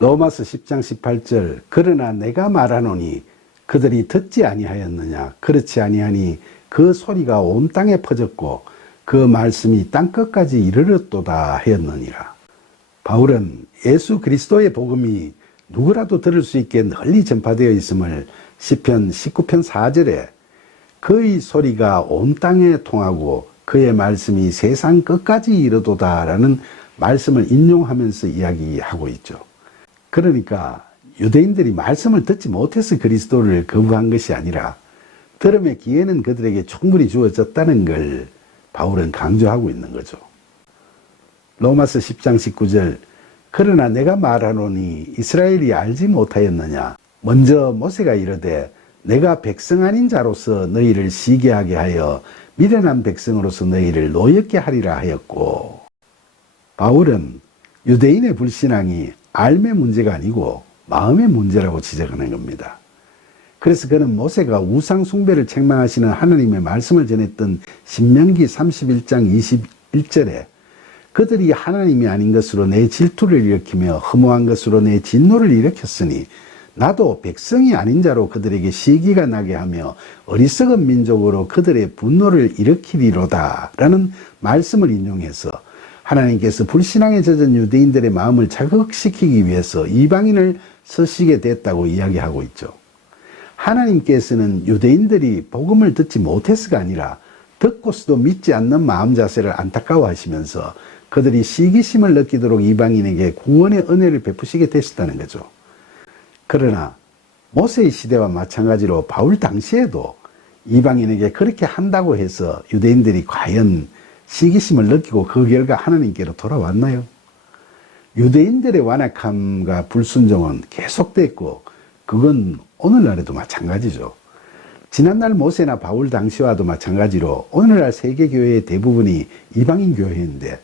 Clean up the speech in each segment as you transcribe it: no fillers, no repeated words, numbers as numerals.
로마서 10장 18절 그러나 내가 말하노니 그들이 듣지 아니하였느냐 그렇지 아니하니 그 소리가 온 땅에 퍼졌고 그 말씀이 땅끝까지 이르렀도다 하였느니라. 바울은 예수 그리스도의 복음이 누구라도 들을 수 있게 널리 전파되어 있음을 시편 19편 4절에 그의 소리가 온 땅에 통하고 그의 말씀이 세상 끝까지 이르도다 라는 말씀을 인용하면서 이야기하고 있죠. 그러니까 유대인들이 말씀을 듣지 못해서 그리스도를 거부한 것이 아니라 들음의 기회는 그들에게 충분히 주어졌다는 걸 바울은 강조하고 있는 거죠. 로마서 10장 19절 그러나 내가 말하노니 이스라엘이 알지 못하였느냐 먼저 모세가 이르되 내가 백성 아닌 자로서 너희를 시기하게 하여 미련한 백성으로서 너희를 노엽게 하리라 하였고, 바울은 유대인의 불신앙이 알의 문제가 아니고 마음의 문제라고 지적하는 겁니다. 그래서 그는 모세가 우상 숭배를 책망하시는 하나님의 말씀을 전했던 신명기 31장 21절에 그들이 하나님이 아닌 것으로 내 질투를 일으키며 허무한 것으로 내 진노를 일으켰으니 나도 백성이 아닌 자로 그들에게 시기가 나게 하며 어리석은 민족으로 그들의 분노를 일으키리로다 라는 말씀을 인용해서 하나님께서 불신앙에 젖은 유대인들의 마음을 자극시키기 위해서 이방인을 쓰시게 됐다고 이야기하고 있죠. 하나님께서는 유대인들이 복음을 듣지 못해서가 아니라 듣고서도 믿지 않는 마음 자세를 안타까워하시면서 그들이 시기심을 느끼도록 이방인에게 구원의 은혜를 베푸시게 되셨다는 거죠. 그러나 모세의 시대와 마찬가지로 바울 당시에도 이방인에게 그렇게 한다고 해서 유대인들이 과연 시기심을 느끼고 그 결과 하나님께로 돌아왔나요? 유대인들의 완악함과 불순종은 계속됐고 그건 오늘날에도 마찬가지죠. 지난날 모세나 바울 당시와도 마찬가지로 오늘날 세계교회의 대부분이 이방인 교회인데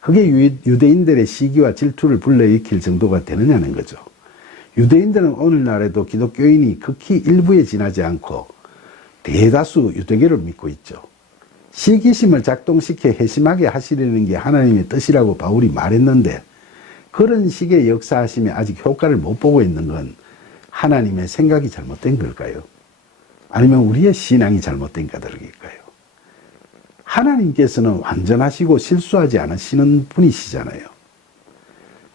그게 유대인들의 시기와 질투를 불러일으킬 정도가 되느냐는 거죠. 유대인들은 오늘날에도 기독교인이 극히 일부에 지나지 않고 대다수 유대교를 믿고 있죠. 시기심을 작동시켜 회심하게 하시려는 게 하나님의 뜻이라고 바울이 말했는데 그런 식의 역사하심이 아직 효과를 못 보고 있는 건 하나님의 생각이 잘못된 걸까요? 아니면 우리의 신앙이 잘못된 까닭일까요? 하나님께서는 완전하시고 실수하지 않으시는 분이시잖아요.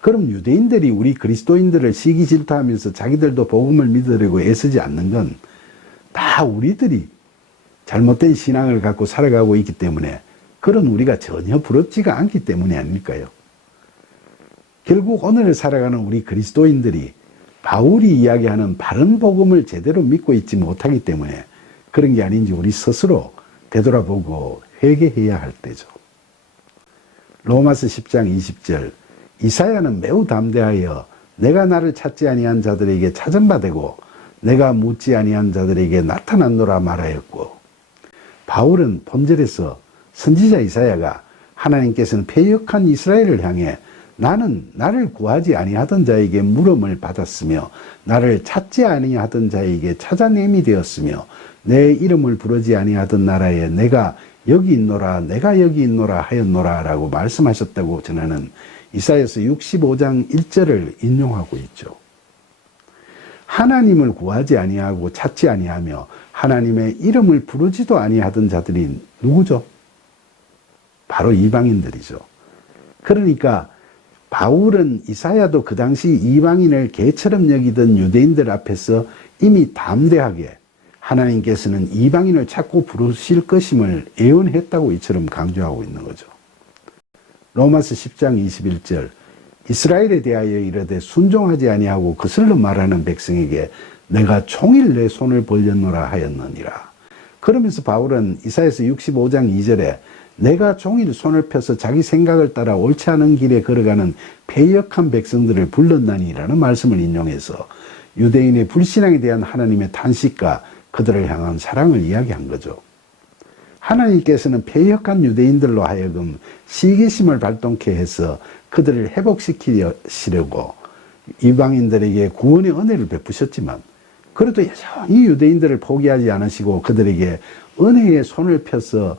그럼 유대인들이 우리 그리스도인들을 시기질투하면서 자기들도 복음을 믿으려고 애쓰지 않는 건 다 우리들이 잘못된 신앙을 갖고 살아가고 있기 때문에 그런 우리가 전혀 부럽지가 않기 때문이 아닐까요? 결국 오늘 살아가는 우리 그리스도인들이 바울이 이야기하는 바른 복음을 제대로 믿고 있지 못하기 때문에 그런 게 아닌지 우리 스스로 되돌아보고 회개해야 할 때죠. 로마서 10장 20절 이사야는 매우 담대하여 내가 나를 찾지 아니한 자들에게 찾은 바 되고 내가 묻지 아니한 자들에게 나타났노라 말하였고, 바울은 본절에서 선지자 이사야가 하나님께서는 패역한 이스라엘을 향해 나는 나를 구하지 아니하던 자에게 물음을 받았으며 나를 찾지 아니하던 자에게 찾아냄이 되었으며 내 이름을 부르지 아니하던 나라에 내가 여기 있노라 내가 여기 있노라 하였노라 라고 말씀하셨다고 전하는 이사야서 65장 1절을 인용하고 있죠. 하나님을 구하지 아니하고 찾지 아니하며 하나님의 이름을 부르지도 아니하던 자들이 누구죠? 바로 이방인들이죠. 그러니까 바울은 이사야도 그 당시 이방인을 개처럼 여기던 유대인들 앞에서 이미 담대하게 하나님께서는 이방인을 찾고 부르실 것임을 예언했다고 이처럼 강조하고 있는 거죠. 로마서 10장 21절 이스라엘에 대하여 이르되 순종하지 아니하고 거슬러 말하는 백성에게 내가 종일 내 손을 벌렸노라 하였느니라. 그러면서 바울은 이사야서 65장 2절에 내가 종일 손을 펴서 자기 생각을 따라 옳지 않은 길에 걸어가는 패역한 백성들을 불렀나니라는 말씀을 인용해서 유대인의 불신앙에 대한 하나님의 탄식과 그들을 향한 사랑을 이야기한 거죠. 하나님께서는 패역한 유대인들로 하여금 시기심을 발동케 해서 그들을 회복시키시려고 이방인들에게 구원의 은혜를 베푸셨지만 그래도 여전히 유대인들을 포기하지 않으시고 그들에게 은혜의 손을 펴서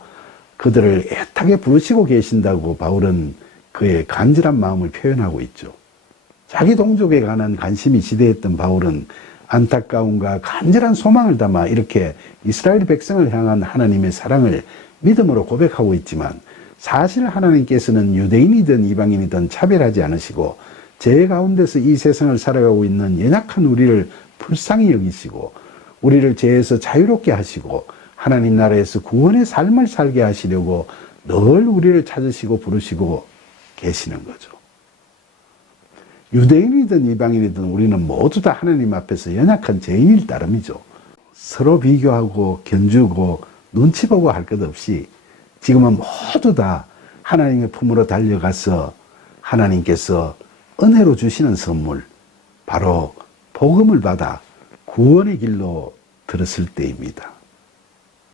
그들을 애타게 부르시고 계신다고 바울은 그의 간절한 마음을 표현하고 있죠. 자기 동족에 관한 관심이 지대했던 바울은 안타까움과 간절한 소망을 담아 이렇게 이스라엘 백성을 향한 하나님의 사랑을 믿음으로 고백하고 있지만, 사실 하나님께서는 유대인이든 이방인이든 차별하지 않으시고 죄 가운데서 이 세상을 살아가고 있는 연약한 우리를 불쌍히 여기시고 우리를 죄에서 자유롭게 하시고 하나님 나라에서 구원의 삶을 살게 하시려고 늘 우리를 찾으시고 부르시고 계시는 거죠. 유대인이든 이방인이든 우리는 모두 다 하나님 앞에서 연약한 죄인일 따름이죠. 서로 비교하고 견주고 눈치 보고 할 것 없이 지금은 모두 다 하나님의 품으로 달려가서 하나님께서 은혜로 주시는 선물, 바로 복음을 받아 구원의 길로 들었을 때입니다.